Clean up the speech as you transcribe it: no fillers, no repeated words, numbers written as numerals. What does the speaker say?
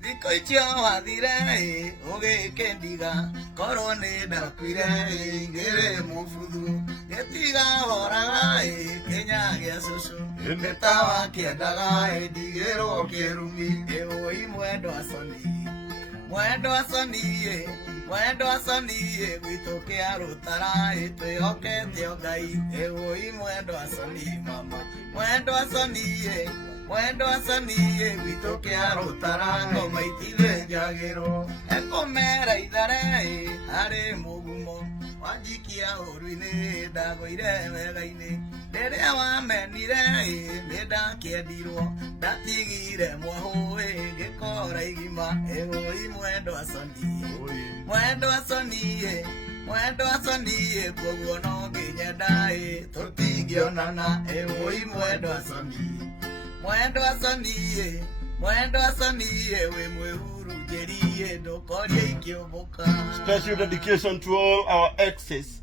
Nikoichio wathire oge kendiga korone ndakwire ngere mufuthu getiga horaga Kenya gya susu metawa kiendaga ndigero kirumi oi mwendo asoni gwitoke arutara twihokete Ngai oi mwendo asoni mama mwendo asoni gwitoke arutara ngoma itile njagiro ekomera ithare hari mugumo wanjikia uruine ndagoire wega-ini riria wamenire nindakiendirwo ndatigire mwahu ngikora igima oi mwendo asoni koguo no nginyenda tutingionana oi mwendo asoni we mwihuru njerie ndukorie ikiumbuka. Special dedication to all our exes.